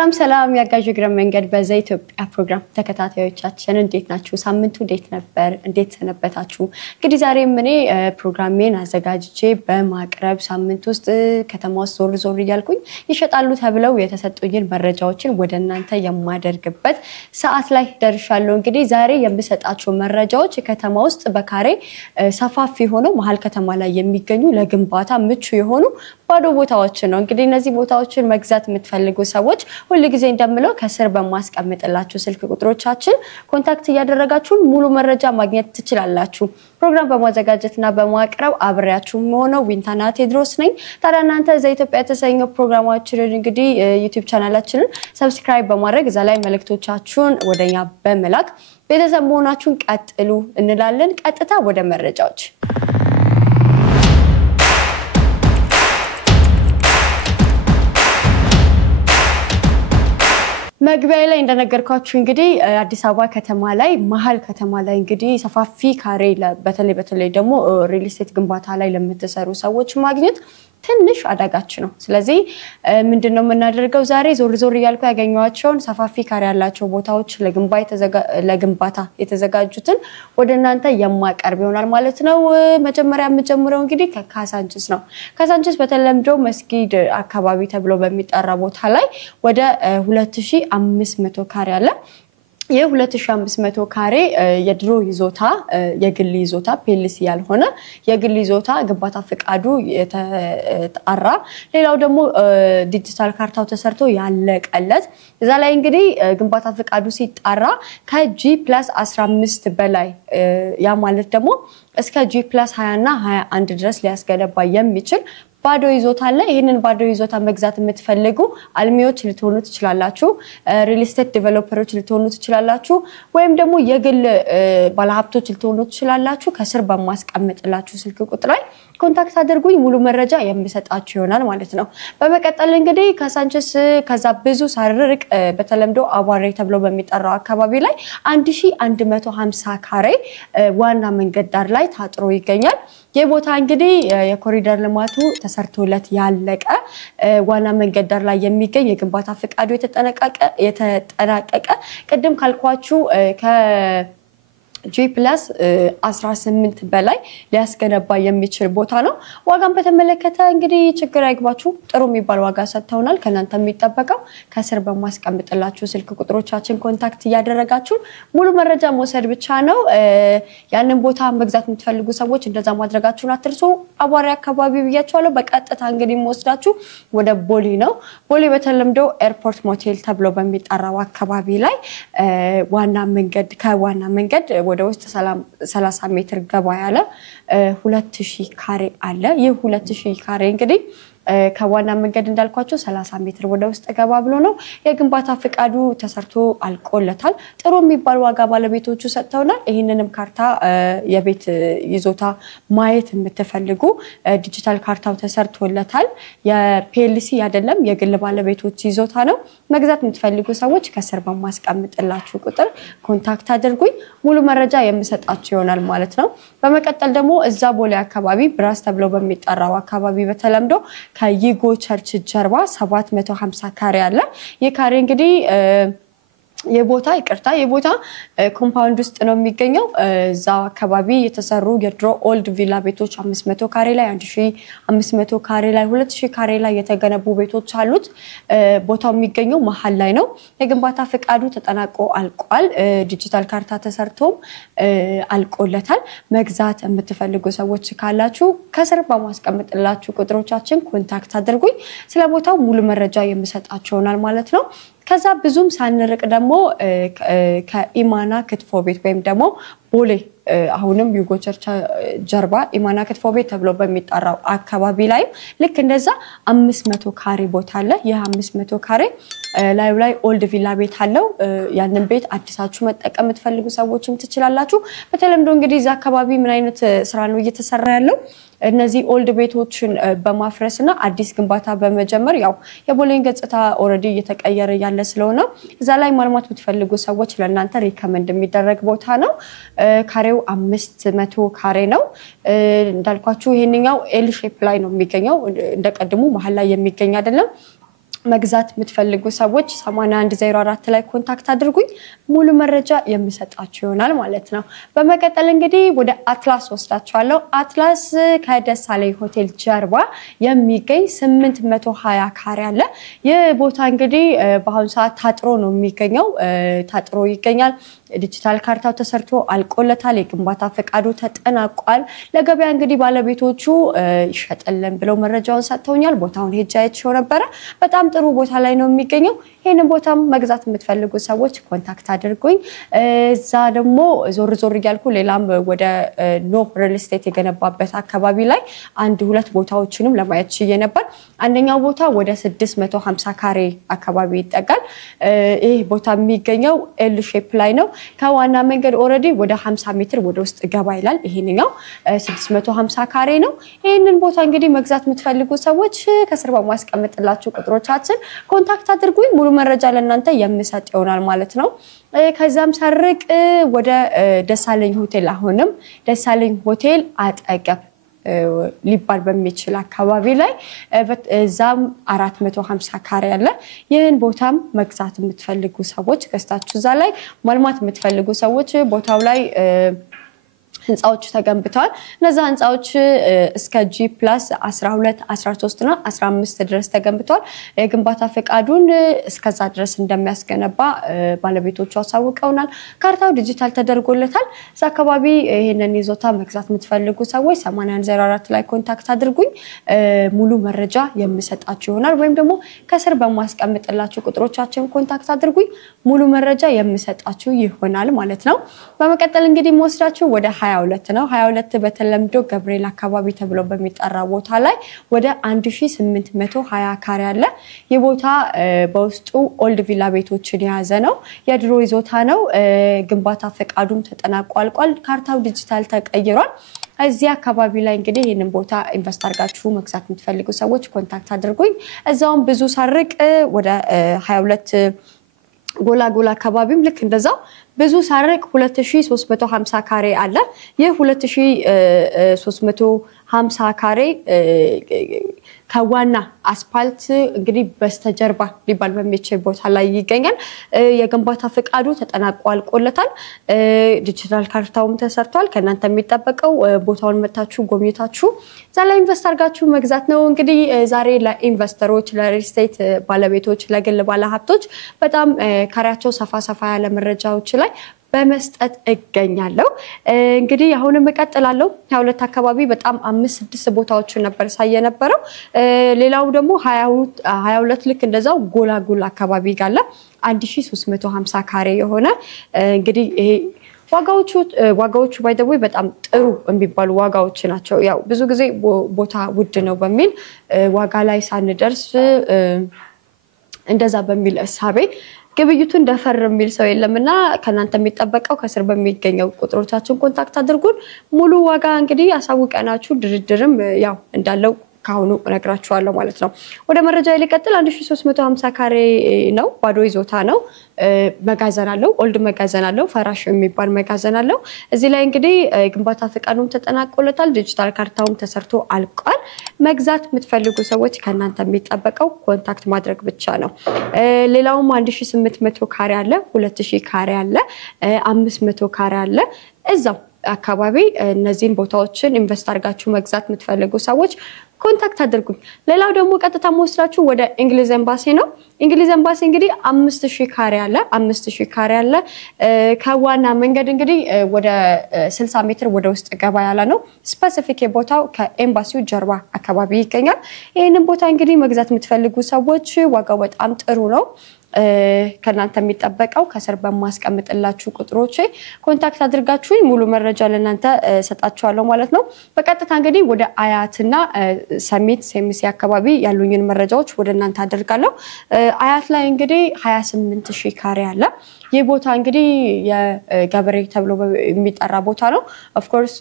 ሰላም ሰላም ያጋዥ ግረ መንገድ በኢትዮጵያ ፕሮግራም ተከታታዮቻችን እንዴት ናችሁ? ሳምንቱ እንዴት ነበር? እንዴት ሰነበታችሁ? እንግዲህ ዛሬም እኔ ፕሮግራሜን አዘጋጅቼ በማቅረብ ሳምንት ውስጥ ከተማው ዞር ይያልኩኝ ይሸጣሉ ተብለው የተሰጡኝን መረጃዎችን ወደናንተ የማደርግበት ሰዓት ላይ ደርሻለሁ። እንግዲህ ዛሬ የምሰጣችሁ መረጃዎች ከተማ ውስጥ በካሬ ሰፋፊ ሆነው መሃል ከተማ ላይ የሚገኙ ለግንባታ ምቹ የሆኑ ባዶ ቦታዎች ነው። እንግዲህ እነዚህ ቦታዎችን መግዛት የምትፈልጉ ሰዎች ሁሉ ጊዜ እንደምለው ከስር በማስቀምጥላችሁ ስልክ ቁጥሮቻችን ኮንታክት ያደረጋችሁ ሙሉ መረጃ ማግኘት ትችላላችሁ። ፕሮግራም በማዘጋጀትና በማቅረብ አብሬያችሁ ሆነው ዊንታና ቴድሮስ ነኝ። ታዲያ እናንተ ዘኢትዮጵያ የተሰኘው ፕሮግራማችንን እንግዲህ ዩቲዩብ ቻናላችንን ሰብስክራይብ በማድረግ እዛ ላይ መልእክቶቻችሁን ወደኛ በመላክ ቤተሰብ መሆናችሁን ቀጥሉ እንላለን። ቀጥታ ወደ መረጃዎች መግቢያ ላይ እንደነገርኳችሁ እንግዲህ አዲስ አበባ ከተማ ላይ መሃል ከተማ ላይ እንግዲህ ሰፋፊ ካሬ በተለይ ደግሞ ሪል ስቴት ግንባታ ላይ ለምትሰሩ ሰዎች ማግኘት ትንሽ አዳጋች ነው። ስለዚህ ምንድነው የምናደርገው ዛሬ ዞር ይያልኩ ያገኘዋቸውን ሰፋፊ ካሬ ያላቸው ቦታዎች ለግንባታ የተዘጋጁትን ወደናንተ የማቀርብ ይሆናል ማለት ነው። መጀመሪያ የምጀምረው እንግዲህ ከካሳንቺስ ነው። ካሳንቺስ በተለምዶ መስጊድ አካባቢ ተብሎ በሚጠራ ቦታ ላይ ወደ 2500 ካሬ አለ። የ2500 ካሬ የድሮ ይዞታ የግል ይዞታ ፔልሲ ያልሆነ የግል ይዞታ ግንባታ ፍቃዱ የተጣራ ሌላው ደግሞ ዲጂታል ካርታው ተሰርቶ ያለቀለት እዛ ላይ እንግዲህ ግንባታ ፍቃዱ ሲጣራ ከG+15 በላይ ያ ማለት ደግሞ እስከ G+20 እና 21 ድረስ ሊያስገነባ የሚችል ባዶ ይዞታ አለ። ይሄንን ባዶ ይዞታ መግዛት የምትፈልጉ አልሚዎች ልትሆኑ ትችላላችሁ፣ ሪል ስቴት ዲቨሎፐሮች ልትሆኑ ትችላላችሁ፣ ወይም ደግሞ የግል ባለሀብቶች ልትሆኑ ትችላላችሁ። ከስር በማስቀምጥላችሁ ስልክ ቁጥር ላይ ኮንታክት አድርጉኝ ሙሉ መረጃ የምሰጣችሁ ይሆናል ማለት ነው። በመቀጠል እንግዲህ ካሳንቺስ ከዛ ብዙ ሳርርቅ በተለምዶ አዋሬ ተብሎ በሚጠራው አካባቢ ላይ 1150 ካሬ ዋና መንገድ ዳር ላይ ታጥሮ ይገኛል። የቦታ እንግዲህ የኮሪደር ልማቱ ተሰርቶለት ያለቀ ዋና መንገድ ዳር ላይ የሚገኝ የግንባታ ፍቃዱ የተጠናቀቀ ቅድም ካልኳችሁ G+18 በላይ ሊያስገነባ የሚችል ቦታ ነው። ዋጋን በተመለከተ እንግዲህ ችግር አይግባችሁ ጥሩ የሚባል ዋጋ ሰጥተውናል። ከናንተ የሚጠበቀው ከስር በማስቀምጥላችሁ ስልክ ቁጥሮቻችን ኮንታክት ያደረጋችሁ ሙሉ መረጃ መውሰድ ብቻ ነው። ያንን ቦታ መግዛት የምትፈልጉ ሰዎች እንደዛ ማድረጋችሁን አትርሱ። አዋሪ አካባቢ ብያችኋለሁ። በቀጥታ እንግዲህ ወስዳችሁ ወደ ቦሌ ነው። ቦሌ በተለምዶ ኤርፖርት ሞቴል ተብሎ በሚጠራው አካባቢ ላይ ከዋና መንገድ ወደ ውስጥ 30 ሜትር ገባ ያለ 2000 ካሬ አለ። ይህ 2000 ካሬ እንግዲህ ከዋና መንገድ እንዳልኳችሁ 30 ሜትር ወደ ውስጥ ገባ ብሎ ነው። የግንባታ ፍቃዱ ተሰርቶ አልቆለታል። ጥሩ የሚባል ዋጋ ባለቤቶቹ ሰጥተውናል። ይሄንንም ካርታ የቤት ይዞታ ማየት የምትፈልጉ ዲጂታል ካርታው ተሰርቶለታል። የፒኤልሲ አይደለም የግል ባለቤቶች ይዞታ ነው። መግዛት የምትፈልጉ ሰዎች ከስር በማስቀምጥላችሁ ቁጥር ኮንታክት አድርጉኝ ሙሉ መረጃ የምሰጣችሁ ይሆናል ማለት ነው። በመቀጠል ደግሞ እዛ ቦሌ አካባቢ ብራስ ተብሎ በሚጠራው አካባቢ በተለምዶ ከይጎ ቸርች ጀርባ 750 ካሬ አለ። የካሬ እንግዲህ የቦታ ኮምፓውንድ ውስጥ ነው የሚገኘው። እዛው አካባቢ የተሰሩ የድሮ ኦልድ ቪላ ቤቶች 500 ካሬ ላይ 1500 ካሬ ላይ 2000 ካሬ ላይ የተገነቡ ቤቶች አሉት። ቦታው የሚገኘው መሃል ላይ ነው። የግንባታ ፍቃዱ ተጠናቆ አልቋል። ዲጂታል ካርታ ተሰርቶም አልቆለታል። መግዛት የምትፈልጉ ሰዎች ካላችሁ ከስር በማስቀምጥላችሁ ቁጥሮቻችን ኮንታክት አድርጉኝ። ስለ ቦታው ሙሉ መረጃ የምሰጣችሁ ይሆናል ማለት ነው። ከዛ ብዙም ሳንርቅ ደግሞ ከኢማና ክትፎ ቤት ወይም ደግሞ ቦሌ አሁንም ዩጎ ቸርች ጀርባ ኢማና ክትፎ ቤት ተብሎ በሚጠራው አካባቢ ላይ ልክ እንደዛ 500 ካሬ ቦታ አለ። የ500 ካሬ ላይ ኦልድ ቪላ ቤት አለው። ያንን ቤት አዲሳችሁ መጠቀም የምትፈልጉ ሰዎችም ትችላላችሁ። በተለምዶ እንግዲህ እዛ አካባቢ ምን አይነት ስራ ነው እየተሰራ ያለው? እነዚህ ኦልድ ቤቶችን በማፍረስና አዲስ ግንባታ በመጀመር ያው የቦሌን ገጽታ ኦሬዲ እየተቀየረ ያለ ስለሆነ እዛ ላይ ማልማት የምትፈልጉ ሰዎች ለእናንተ ሪከመንድ የሚደረግ ቦታ ነው። ካሬው 500 ካሬ ነው። እንዳልኳችሁ ይሄንኛው ኤል ሼፕ ላይ ነው የሚገኘው። እንደቀድሙ መሃል ላይ የሚገኝ አይደለም። መግዛት የምትፈልጉ ሰዎች 8104 ላይ ኮንታክት አድርጉኝ ሙሉ መረጃ የምሰጣችሁ ይሆናል ማለት ነው። በመቀጠል እንግዲህ ወደ አትላስ ወስዳችኋለሁ። አትላስ ከደሳለኝ ሆቴል ጀርባ የሚገኝ 820 ካሬ አለ። የቦታ እንግዲህ በአሁኑ ሰዓት ታጥሮ ነው የሚገኘው ታጥሮ ይገኛል። ዲጂታል ካርታው ተሰርቶ አልቆለታል። የግንባታ ፈቃዱ ተጠናቋል። ለገበያ እንግዲህ ባለቤቶቹ ይሸጥልን ብለው መረጃውን ሰጥተውኛል። ቦታውን ሄጄ አይቼው ነበር። በጣም ጥሩ ቦታ ላይ ነው የሚገኘው። ይሄንን ቦታም መግዛት የምትፈልጉ ሰዎች ኮንታክት አድርጉኝ። እዛ ደግሞ ዞር ዞር እያልኩ ሌላም ወደ ኖ ሪል ስቴት የገነባበት አካባቢ ላይ አንድ ሁለት ቦታዎችንም ለማየት ችዬ ነበር። አንደኛው ቦታ ወደ 650 ካሬ አካባቢ ይጠጋል። ይሄ ቦታ የሚገኘው ኤል ሼፕ ላይ ነው። ከዋና መንገድ ኦሬዲ ወደ 50 ሜትር ወደ ውስጥ ገባ ይላል። ይሄንኛው 650 ካሬ ነው። ይሄንን ቦታ እንግዲህ መግዛት የምትፈልጉ ሰዎች ከስር በማስቀምጥላችሁ ቁጥሮቻችን ኮንታክት አድርጉኝ ሙሉ መረጃ ለእናንተ የምሰጥ ይሆናል ማለት ነው። ከዛም ሰርቅ ወደ ደሳለኝ ሆቴል አሁንም ደሳለኝ ሆቴል አጠገብ ሊባል በሚችል አካባቢ ላይ እዛም 450 ካሬ አለ። ይሄን ቦታም መግዛት የምትፈልጉ ሰዎች ገዝታችሁ እዛ ላይ ማልማት የምትፈልጉ ሰዎች ቦታው ላይ ህንጻዎች ተገንብተዋል። እነዛ ህንጻዎች እስከ G+12 13 እና 15 ድረስ ተገንብተዋል። የግንባታ ፈቃዱን እስከዛ ድረስ እንደሚያስገነባ ባለቤቶቹ አሳውቀውናል። ካርታው ዲጂታል ተደርጎለታል። እዛ አካባቢ ይሄንን ይዞታ መግዛት የምትፈልጉ ሰዎች 8104 ላይ ኮንታክት አድርጉኝ ሙሉ መረጃ የምሰጣችሁ ይሆናል። ወይም ደግሞ ከስር በማስቀምጥላችሁ ቁጥሮቻችን ኮንታክት አድርጉኝ ሙሉ መረጃ የምሰጣችሁ ይሆናል ማለት ነው። በመቀጠል እንግዲህ ወስዳችሁ ወደ 22 ነው። 22 በተለምዶ ገብርኤል አካባቢ ተብሎ በሚጠራ ቦታ ላይ ወደ 1820 ካሬ አለ። የቦታ በውስጡ ኦልድ ቪላ ቤቶችን የያዘ ነው። የድሮ ይዞታ ነው። ግንባታ ፈቃዱም ተጠናቋል። ካርታው ዲጂታል ተቀይሯል። እዚህ አካባቢ ላይ እንግዲህ ይሄንን ቦታ ኢንቨስት አድርጋችሁ መግዛት የምትፈልጉ ሰዎች ኮንታክት አድርጉኝ። እዛውም ብዙ ሰርቅ ወደ 22 ጎላጎላ አካባቢም ልክ እንደዛው ብዙ ሳርቅ 2350 ካሬ አለ። ይህ 2350 ካሬ ከዋና አስፓልት እንግዲህ በስተጀርባ ሊባል በሚችል ቦታ ላይ ይገኛል። የግንባታ ፈቃዱ ተጠናቋልቆለታል። ዲጂታል ካርታውም ተሰርቷል። ከናንተ የሚጠበቀው ቦታውን መታችሁ ጎብኝታችሁ ዛላ ኢንቨስት አድርጋችሁ መግዛት ነው። እንግዲህ ዛሬ ለኢንቨስተሮች ለሪል ስቴት ባለቤቶች ለግል ባለሀብቶች በጣም ካሬያቸው ሰፋ ያለ መረጃዎች ላይ በመስጠት እገኛለሁ። እንግዲህ አሁንም እቀጥላለሁ። 22 አካባቢ በጣም 5-6 ቦታዎች ነበር ሳይነበረው ሌላው ደግሞ 22 ልክ እንደዛው ጎላጎላ አካባቢ ጋር 1350 ካሬ የሆነ እንግዲህ ይሄ ዋጋዎቹ ባይ ዘ ወይ በጣም ጥሩ የሚባሉ ዋጋዎች ናቸው። ያው ብዙ ጊዜ ቦታ ውድ ነው በሚል ዋጋ ላይ ሳንደርስ እንደዛ በሚል እሳቤ ግብይቱን ደፈር የሚል ሰው የለምና ከናንተ የሚጠበቀው ከስር በሚገኘው ቁጥሮቻችን ኮንታክት አድርጉን ሙሉ ዋጋ እንግዲህ አሳውቀናችሁ ድርድርም ያው እንዳለው ካሁኑ እነግራችኋለሁ ማለት ነው። ወደ መረጃ ይልቀጥል 1350 ካሬ ነው። ባዶ ይዞታ ነው። መጋዘን አለው። ኦልድ መጋዘን አለው። ፈራሽ የሚባል መጋዘን አለው። እዚህ ላይ እንግዲህ ግንባታ ፈቃዱም ተጠናቆለታል። ዲጂታል ካርታውም ተሰርቶ አልቋል። መግዛት የምትፈልጉ ሰዎች ከናንተ የሚጠበቀው ኮንታክት ማድረግ ብቻ ነው። ሌላውም 1800 ካሬ አለ። 2000 ካሬ አለ። 500 ካሬ አለ። እዛው አካባቢ እነዚህን ቦታዎችን ኢንቨስት አድርጋችሁ መግዛት የምትፈልጉ ሰዎች ኮንታክት አድርጉኝ። ሌላው ደግሞ ቀጥታ ወስዳችሁ ወደ እንግሊዝ ኤምባሲ ነው። እንግሊዝ ኤምባሲ እንግዲህ 5000 ካሬ አለ። 5000 ካሬ አለ። ከዋና መንገድ እንግዲህ ወደ 60 ሜትር ወደ ውስጥ ገባ ያለ ነው። ስፔሲፊክ የቦታው ከኤምባሲው ጀርባ አካባቢ ይገኛል። ይሄንን ቦታ እንግዲህ መግዛት የምትፈልጉ ሰዎች ዋጋው በጣም ጥሩ ነው። ከናንተ የሚጠበቀው ከስር በማስቀምጥላችሁ ቁጥሮቼ ኮንታክት አድርጋችሁ ሙሉ መረጃ ለናንተ ሰጣችኋለሁ ማለት ነው። በቀጥታ እንግዲህ ወደ አያትና ሰሚት ሴሚሲ አካባቢ ያሉኝን መረጃዎች ወደናንተ አደርጋለሁ። አያት ላይ እንግዲህ 28000 ካሬ አለ። የቦታ እንግዲህ የገበሬ ተብሎ የሚጠራ ቦታ ነው። ኦፍ ኮርስ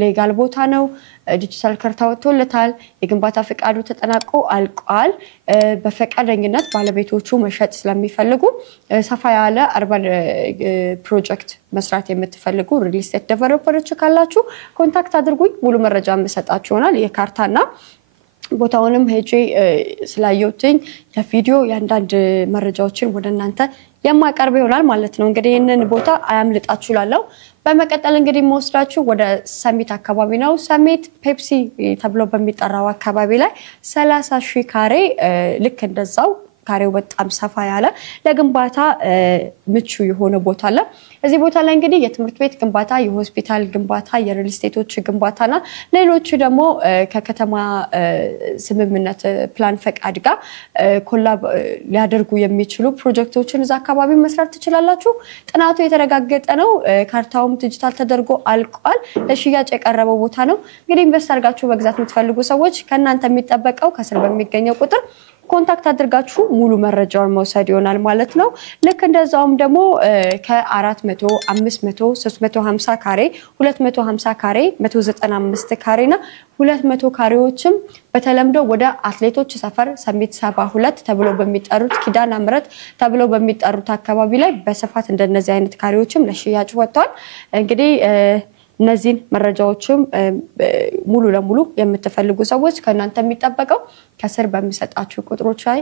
ሌጋል ቦታ ነው። ዲጂታል ካርታ ወጥቶለታል። የግንባታ ፈቃዱ ተጠናቆ አልቋል። በፈቃደኝነት ባለቤቶቹ መሸጥ ስለሚፈልጉ ሰፋ ያለ አርባን ፕሮጀክት መስራት የምትፈልጉ ሪል ስቴት ዴቨሎፐሮች ካላችሁ ኮንታክት አድርጉኝ ሙሉ መረጃ መስጣችሁ ይሆናል። የካርታና ቦታውንም ሄጄ ስላየሁትኝ የቪዲዮ ያንዳንድ መረጃዎችን ወደ እናንተ የማቀርብ ይሆናል ማለት ነው እንግዲህ ይሄንን ቦታ አያምልጣችሁ ላለው በመቀጠል እንግዲህ መወስዳችሁ ወደ ሰሚት አካባቢ ነው ሰሚት ፔፕሲ ተብሎ በሚጠራው አካባቢ ላይ 30,000 ካሬ ልክ እንደዛው ካሬው በጣም ሰፋ ያለ ለግንባታ ምቹ የሆነ ቦታ አለ እዚህ ቦታ ላይ እንግዲህ የትምህርት ቤት ግንባታ የሆስፒታል ግንባታ የሪል ስቴቶች ግንባታና ሌሎች ደግሞ ከከተማ ስምምነት ፕላን ፈቃድ ጋር ኮላብ ሊያደርጉ የሚችሉ ፕሮጀክቶችን እዛ አካባቢ መስራት ትችላላችሁ ጥናቱ የተረጋገጠ ነው ካርታውም ዲጂታል ተደርጎ አልቋል ለሽያጭ የቀረበው ቦታ ነው እንግዲህ ኢንቨስት አድርጋችሁ መግዛት የምትፈልጉ ሰዎች ከናንተ የሚጠበቀው ከስር በሚገኘው ቁጥር ኮንታክት አድርጋችሁ ሙሉ መረጃውን መውሰድ ይሆናል ማለት ነው ልክ እንደዛውም ደግሞ ከ400 500 350 ካሬ 250 ካሬ 195 ካሬና 200 ካሬዎችም በተለምዶ ወደ አትሌቶች ሰፈር ሰሚት 72 ተብሎ በሚጠሩት ኪዳነ ምህረት ተብሎ በሚጠሩት አካባቢ ላይ በስፋት እንደነዚህ አይነት ካሬዎችም ለሽያጭ ወጥቷል እንግዲህ እነዚህን መረጃዎችም ሙሉ ለሙሉ የምትፈልጉ ሰዎች ከናንተ የሚጠበቀው ከስር በሚሰጣችሁ ቁጥሮች ላይ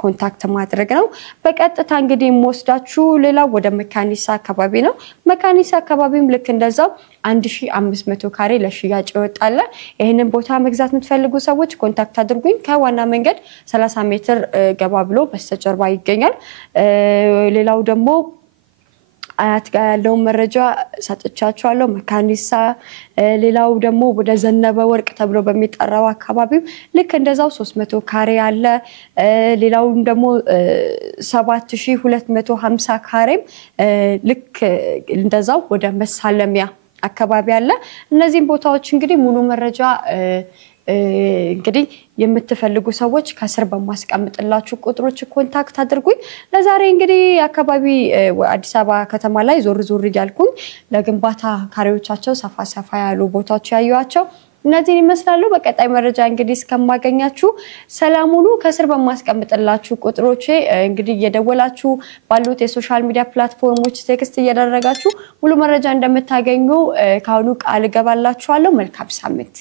ኮንታክት ማድረግ ነው በቀጥታ እንግዲህ ሞስዳችሁ ሌላ ወደ መካኒሳ አካባቢ ነው መካኒሳ አካባቢም ልክ እንደዛው 1500 ካሬ ለሽያጭ ይወጣል ይሄንን ቦታ መግዛት የምትፈልጉ ሰዎች ኮንታክት አድርጉኝ ከዋና መንገድ 30 ሜትር ገባ ብሎ በስተጀርባ ይገኛል ሌላው ደግሞ አያት ጋር ያለው መረጃ ሰጥቻችኋለሁ መካኒሳ ሌላው ደግሞ ወደ ዘነበ ወርቅ ተብሎ በሚጠራው አካባቢ ልክ እንደዛው 300 ካሬ አለ ሌላው ደግሞ 7250 ካሬ ልክ እንደዛው ወደ መሳለሚያ አካባቢ አለ እነዚህን ቦታዎች እንግዲህ ሙሉ መረጃ እንግዲህ የምትፈልጉ ሰዎች ከስር በማስቀምጥላችሁ ቁጥሮች ኮንታክት አድርጉኝ ለዛሬ እንግዲህ አካባቢ አዲስ አበባ ከተማ ላይ ዞር ይያልኩኝ ለግንባታ ካሬዎቻቸው ሰፋ ያሉ ቦታዎች ያዩዋቸው እነዚህን ይመስላሉ በቀጣይ መረጃ እንግዲህ እስከማገኛችሁ ሰላም ሁኑ ከስር በማስቀምጥላችሁ ቁጥሮች እንግዲህ እየደወላችሁ ባሉት የሶሻል ሚዲያ ፕላትፎርሞች ቴክስት እያደረጋችሁ ሙሉ መረጃ እንደምታገኙ ካሁኑ ቃል ገባላችኋለሁ መልካም ሳምንት